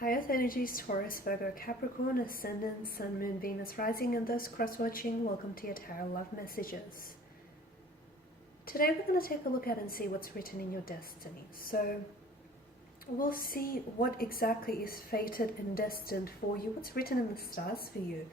High Earth energies, Taurus, Virgo, Capricorn, Ascendant, Sun, Moon, Venus, Rising, and those cross-watching, welcome to your Tarot Love Messages. Today we're going to take a look at and see what's written in your destiny. So we'll see what exactly is fated and destined for you, what's written in the stars for you.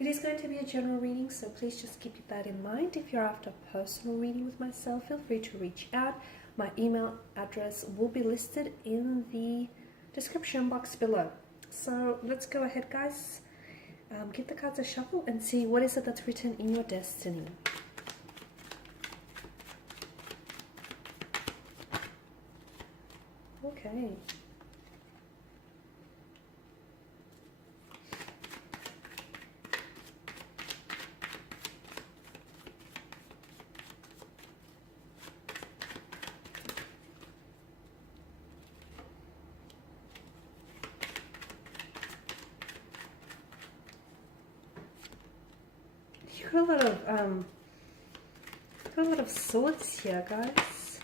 It is going to be a general reading, so please just keep that in mind. If you're after a personal reading with myself, feel free to reach out. My email address will be listed in the description box below. So let's go ahead, guys. Give the cards a shuffle and see what is it that's written in your destiny. Okay. You got a lot of swords here, guys.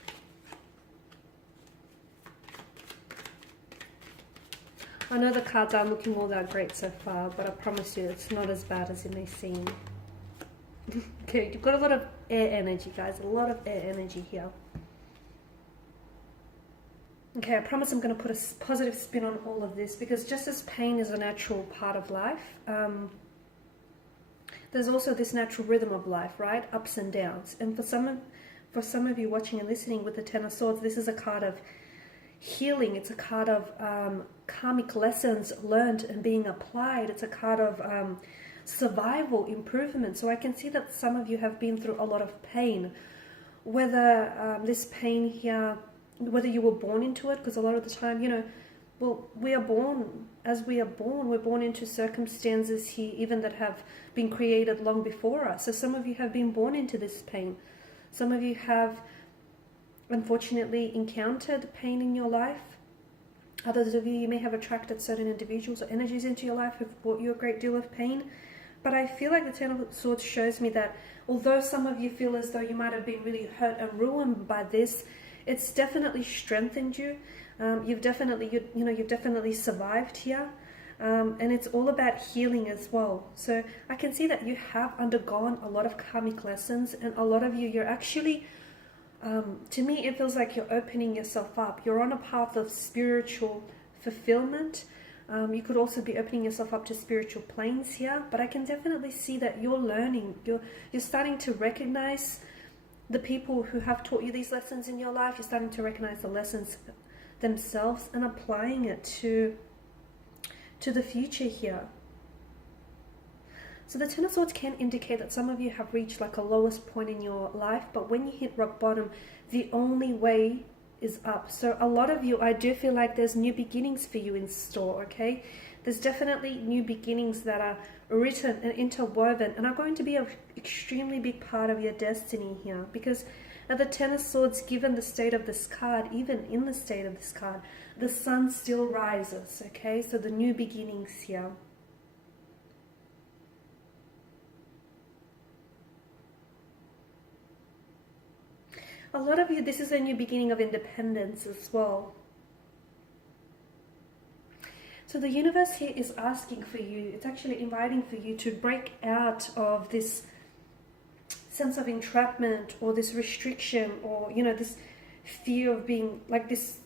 I know the cards aren't looking all that great so far, but I promise you it's not as bad as it may seem. Okay, you've got a lot of air energy, guys. A lot of air energy here. Okay, I promise I'm going to put a positive spin on all of this, because just as pain is a natural part of life, there's also this natural rhythm of life, right? Ups and downs. And for some of you watching and listening with the Ten of Swords, this is a card of healing. It's a card of karmic lessons learned and being applied. It's a card of survival, improvement. So I can see that some of you have been through a lot of pain. Whether this pain here, whether you were born into it, because a lot of the time, you know, well, we are born, as we are born, we're born into circumstances here, even that have been created long before us. So some of you have been born into this pain. Some of you have, unfortunately, encountered pain in your life. Others of you may have attracted certain individuals or energies into your life who've brought you a great deal of pain. But I feel like the Ten of Swords shows me that although some of you feel as though you might have been really hurt and ruined by this, it's definitely strengthened you. You've definitely survived here, and it's all about healing as well. So I can see that you have undergone a lot of karmic lessons, and a lot of you're actually, to me, it feels like you're opening yourself up. You're on a path of spiritual fulfillment. You could also be opening yourself up to spiritual planes here, but I can definitely see that you're learning. You're starting to recognize the people who have taught you these lessons in your life. You're starting to recognize the lessons themselves and applying it to the future here. So the Ten of Swords can indicate that some of you have reached like a lowest point in your life, but when you hit rock bottom, the only way is up. So a lot of you, I do feel like there's new beginnings for you in store, okay? There's definitely new beginnings that are written and interwoven and are going to be an extremely big part of your destiny here, because at the Ten of Swords, given the state of this card, even in the state of this card, the sun still rises, okay? So the new beginnings here. A lot of you, this is a new beginning of independence as well. So the universe here is asking for you, it's actually inviting for you to break out of this sense of entrapment or this restriction, or, you know, this fear of being, like this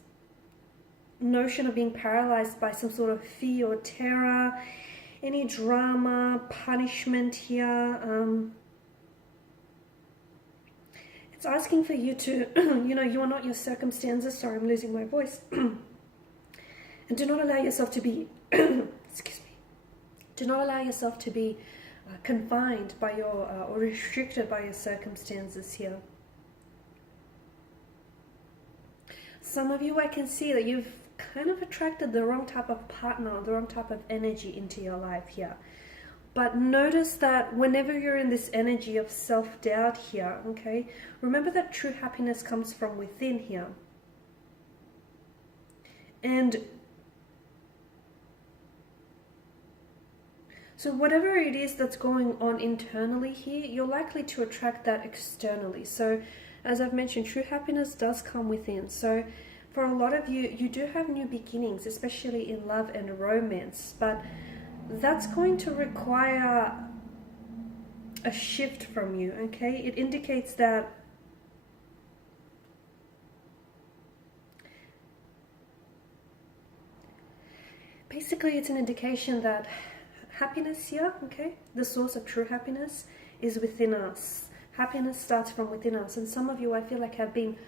notion of being paralyzed by some sort of fear or terror, any drama, punishment here. It's asking for you to, you know, you are not your circumstances. Sorry, I'm losing my voice. And do not allow yourself to be, excuse me, do not allow yourself to be confined by your, or restricted by your circumstances here. Some of you, I can see that you've kind of attracted the wrong type of partner, the wrong type of energy into your life here. But notice that whenever you're in this energy of self-doubt here, okay, remember that true happiness comes from within here. And so whatever it is that's going on internally here, you're likely to attract that externally. So as I've mentioned, true happiness does come within. So for a lot of you, you do have new beginnings, especially in love and romance, but that's going to require a shift from you, okay? It indicates that basically it's an indication that happiness here, okay, the source of true happiness is within us. Happiness starts from within us, and some of you, I feel like, have been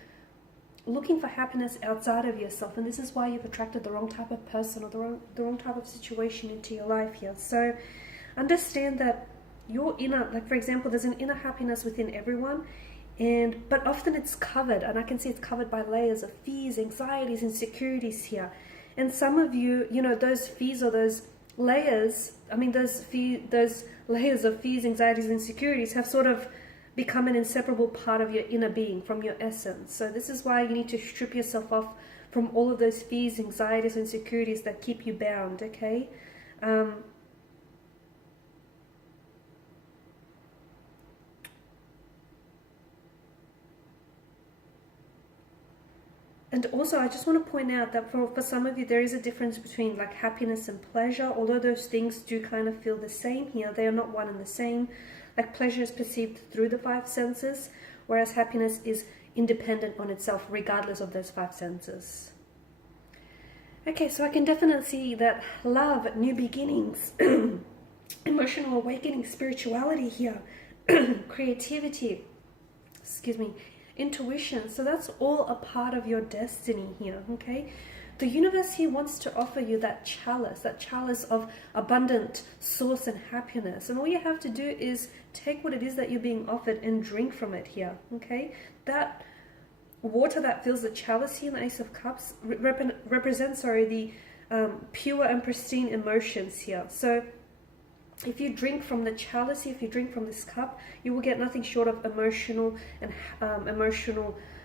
looking for happiness outside of yourself, and this is why you've attracted the wrong type of person or the wrong type of situation into your life here. So understand that your inner, like for example, there's an inner happiness within everyone, but often it's covered, and I can see it's covered by layers of fears, anxieties, insecurities here. And some of you, you know, those fears or those layers, I mean, those layers of fears, anxieties, and insecurities have sort of become an inseparable part of your inner being, from your essence. So this is why you need to strip yourself off from all of those fears, anxieties, and insecurities that keep you bound, okay? And also, I just want to point out that for some of you, there is a difference between like happiness and pleasure. Although those things do kind of feel the same here, they are not one and the same. Like pleasure is perceived through the five senses, whereas happiness is independent on itself, regardless of those five senses. Okay, so I can definitely see that love, new beginnings, emotional awakening, spirituality here, creativity, excuse me, intuition. So that's all a part of your destiny here, okay? The universe here wants to offer you that chalice of abundant source and happiness. And all you have to do is take what it is that you're being offered and drink from it here, okay? That water that fills the chalice here in the Ace of Cups represents, the pure and pristine emotions here. So if you drink from the chalice, if you drink from this cup, you will get nothing short of emotional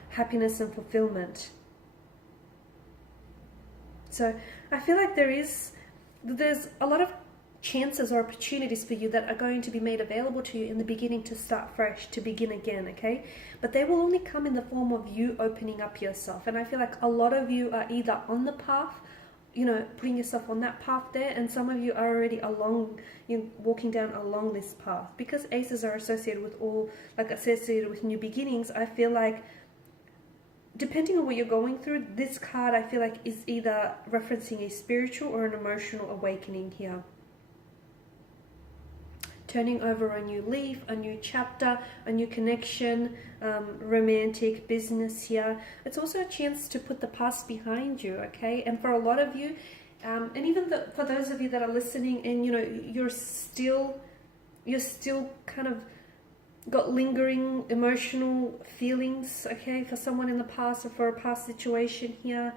happiness and fulfillment. So I feel like there's a lot of chances or opportunities for you that are going to be made available to you in the beginning to start fresh, to begin again, okay? But they will only come in the form of you opening up yourself. And I feel like a lot of you are either on the path, you know, putting yourself on that path there, and some of you are already walking down along this path. Because aces are associated with new beginnings, I feel like depending on what you're going through, this card I feel like is either referencing a spiritual or an emotional awakening here. Turning over a new leaf, a new chapter, a new connection, romantic, business here. It's also a chance to put the past behind you, okay? And for a lot of you, and even for those of you that are listening and, you know, you're still kind of got lingering emotional feelings, okay, for someone in the past or for a past situation here.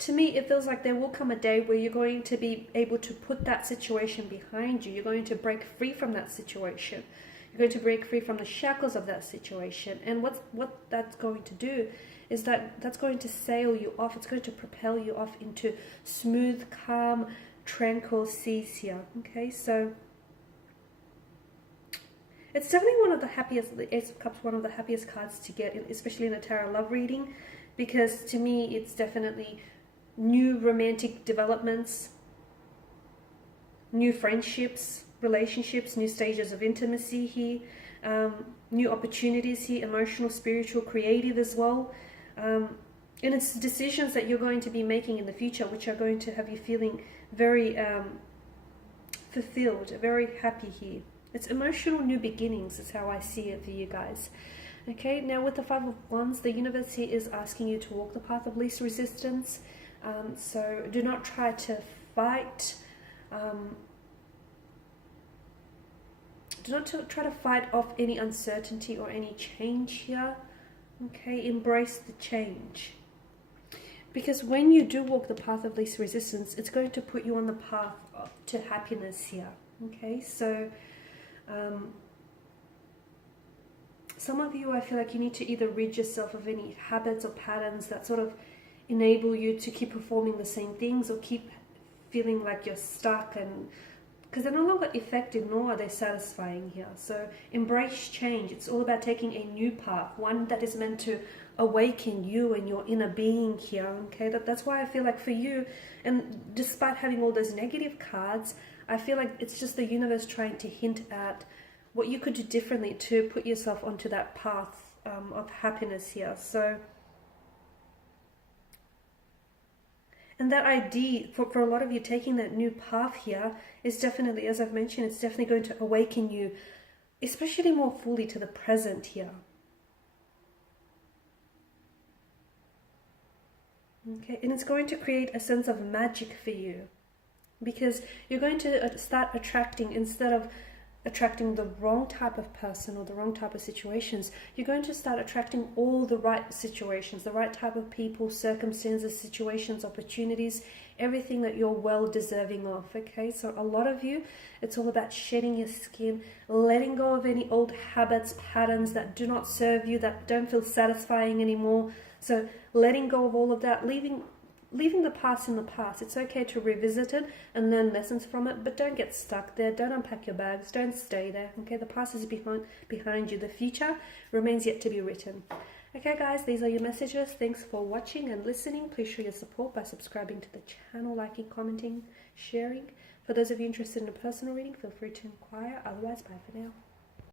To me, it feels like there will come a day where you're going to be able to put that situation behind you. You're going to break free from that situation. You're going to break free from the shackles of that situation. And what that's going to do is that's going to sail you off. It's going to propel you off into smooth, calm, tranquil seas here. Okay, so it's definitely one of the happiest, the Ace of Cups, one of the happiest cards to get, especially in a tarot love reading, because to me it's definitely new romantic developments, new friendships, relationships, new stages of intimacy here, new opportunities here, emotional, spiritual, creative as well. And it's decisions that you're going to be making in the future which are going to have you feeling very fulfilled, very happy here. It's emotional new beginnings is how I see it for you guys. Okay, now with the Five of Wands, the universe here is asking you to walk the path of least resistance. So do not try to fight. Do not try to fight off any uncertainty or any change here. Okay, embrace the change. Because when you do walk the path of least resistance, it's going to put you on the path to happiness here. Okay, so some of you, I feel like you need to either rid yourself of any habits or patterns that sort of enable you to keep performing the same things or keep feeling like you're stuck and because they're no longer effective, nor are they satisfying here. So embrace change. It's all about taking a new path, one that is meant to awaken you and your inner being here. Okay, that's why I feel like for you, and despite having all those negative cards, I feel like it's just the universe trying to hint at what you could do differently to put yourself onto that path of happiness here. So, and that idea, for a lot of you, taking that new path here is definitely, as I've mentioned, it's definitely going to awaken you, especially more fully to the present here. Okay, and it's going to create a sense of magic for you, because you're going to start attracting, instead of attracting the wrong type of person or the wrong type of situations, you're going to start attracting all the right situations, the right type of people, circumstances, situations, opportunities, everything that you're well deserving of. Okay, so a lot of you, it's all about shedding your skin, letting go of any old habits, patterns that do not serve you, that don't feel satisfying anymore. So letting go of all of that, leaving the past in the past. It's okay to revisit it and learn lessons from it, but don't get stuck there. Don't unpack your bags. Don't stay there. Okay, the past is behind you. The future remains yet to be written. Okay, guys, these are your messages. Thanks for watching and listening. Please show your support by subscribing to the channel, liking, commenting, sharing. For those of you interested in a personal reading, feel free to inquire. Otherwise, bye for now.